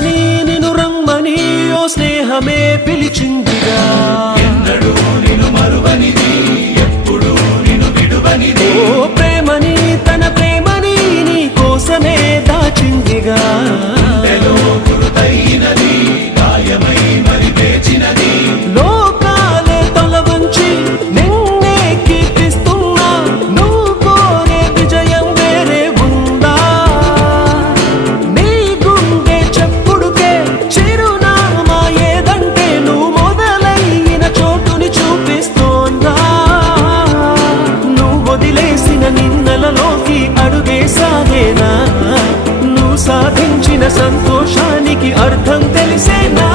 రమ్మని నిన్ను రమ్మని ఓ స్నేహమే పిలిచిందిగా. ఎన్నడూ నిన్ను మరువనిది, ఎప్పుడు నిన్ను విడువనిది. ఓ ప్రేమని తన ప్రేమని నీ కోసమే దాచిందిగా. గుండెలో గురుతైనది, గాయమై మరి వేచినది. లోకాలే తల వంచి నిన్నే కీర్తిస్తున్నా, నువ్వు కోరే విజయం వేరే ఉందా? నీ గుండె చెప్పుడుకే చిరునామా ఏదంటే నువ్వు మొదలైన చోటుని చూపిస్తోందా? నువ్వు వదిలేసిన నిన్నలలోకి అడుగేసాగేనా? నువ్వు సాధించిన సంతోషానికి అర్థం తెలిసేనా?